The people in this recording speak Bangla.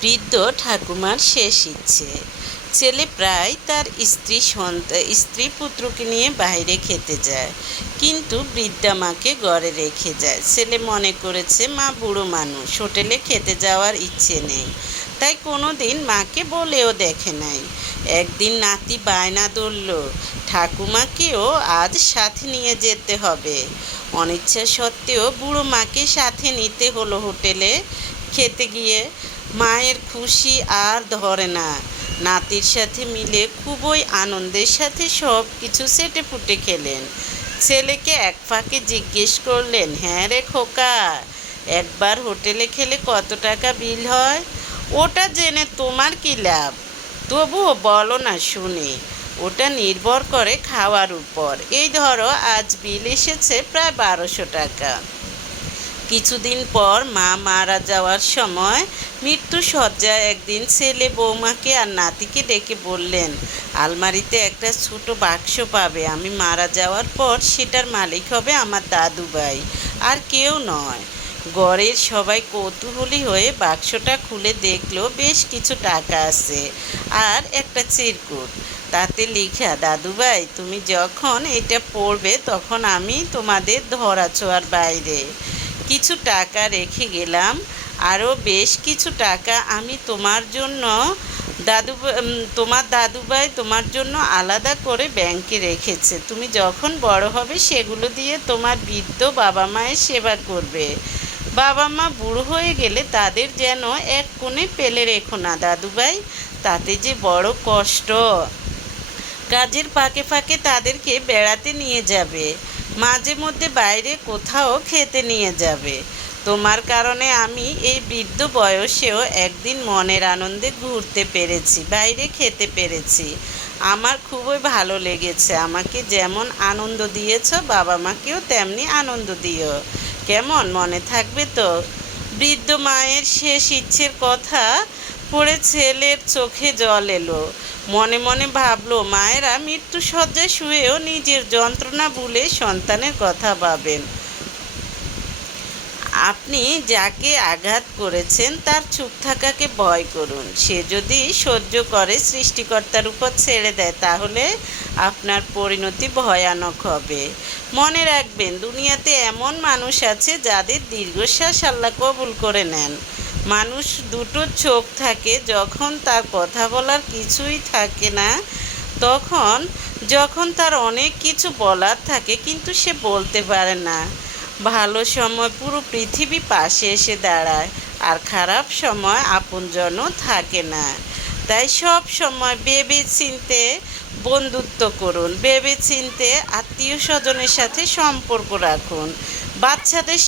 বৃদ্ধ ঠাকুমার শেষ ইচ্ছে। ছেলে প্রায় তার স্ত্রী সন্তান স্ত্রী পুত্রকে নিয়ে বাইরে খেতে যায়, কিন্তু বৃদ্ধা মাকে ঘরে রেখে যায়। ছেলে মনে করেছে, মা বুড়ো মানুষ, হোটেলে খেতে যাওয়ার ইচ্ছে নেই। তাই কোনো দিন মাকে বলেও দেখে নাই। একদিন নাতি বায়না ধরল, ঠাকুমাকেও আজ সাথে নিয়ে যেতে হবে। অনিচ্ছা সত্ত্বেও বুড়ো মাকে সাথে নিতে হলো হোটেলে খেতে গিয়ে। মায়ের খুশি আর ধরে না। নাতির সাথে মিলে খুবই আনন্দের সাথে সব কিছু সেটে ফুটে খেলেন। ছেলেকে এক ফাঁকে জিজ্ঞেস করলেন হ্যাঁ রে খোকা, একবার হোটেলে খেলে কত টাকা বিল হয়? ওটা জেনে তোমার কি লাভ? তবুও বলো না শুনে। ওটা নির্ভর করে খাওয়ার উপর। এই ধরো, আজ বিল এসেছে প্রায় বারোশো টাকা। কিছুদিন পর মা মারা যাওয়ার সময় মৃত্যু সজ্জায় একদিন ছেলে বৌমাকে আর নাতিকে ডেকে বললেন, আলমারিতে একটা ছোট বাক্স পাবে, আমি মারা যাওয়ার পর সেটার মালিক হবে আমার দাদু ভাই আর কেউ নয়। ঘরের সবাই কৌতূহলী হয়ে বাক্সটা খুলে দেখল, বেশ কিছু টাকা আছে আর একটা চিরকুট। তাতে লেখা, দাদুভাই, তুমি যখন এটা পড়বে তখন আমি তোমাদের ধরাছোঁয়ার বাইরে। কিছু টাকা রেখে গেলাম আরও বেশ কিছু টাকা আমি তোমার জন্য দাদু তোমার দাদুভাই তোমার জন্য আলাদা করে ব্যাংকে রেখেছে। তুমি যখন বড় হবে সেগুলো দিয়ে তোমার বৃদ্ধ বাবা মায়ের সেবা করবে। বাবা মা বুড়ো হয়ে গেলে তাদের যেন এক কোণে পেলে রেখো না দাদুভাই তাতে যে বড় কষ্ট। কাজের ফাঁকে ফাঁকে তাদেরকে বেড়াতে নিয়ে যাবে। মাঝে মধ্যে বাইরে কোথাও খেতে নিয়ে যাবে। তোমার কারণে আমি এই বৃদ্ধ বয়সেও একদিন মনের আনন্দে ঘুরতে পেরেছি, বাইরে খেতে পেরেছি। আমার খুবই ভালো লেগেছে, আমাকে যেমন আনন্দ দিয়েছ, বাবা মাকেও তেমনি আনন্দ দিও। কেমন, মনে থাকবে তো? বৃদ্ধ মায়ের শেষ ইচ্ছের কথা পড়ে ছেলের চোখে জল এলো। মনে মনে ভাবলো, মায়েরা মৃত্যু শয্যায় শুয়েও নিজের যন্ত্রণা ভুলে সন্তানের কথা ভাবেন। আপনি যাকে আঘাত করেছেন তার চুপ থাকাকে ভয় করুন। সে যদি সহ্য করে সৃষ্টিকর্তার উপর ছেড়ে দেয়, তাহলে আপনার পরিণতি ভয়ানক হবে। মনে রাখবেন, দুনিয়াতে এমন মানুষ আছে যাদের দীর্ঘশ্বাস আল্লাহ কবুল করে নেন। মানুষ দুটো চোখ থাকে, যখন তার কথা বলার কিছুই থাকে না, তখন, যখন তার অনেক কিছু বলার থাকে, কিন্তু সে বলতে পারে না। ভালো সময় পুরো পৃথিবী পাশে এসে দাঁড়ায়, আর খারাপ সময় আপনজনও থাকে না। তাই সব সময় ভেবে চিনতে বন্ধুত্ব করুন ভেবে চিনতে আত্মীয় স্বজনের সাথে সম্পর্ক রাখুন। বাচ্চাদের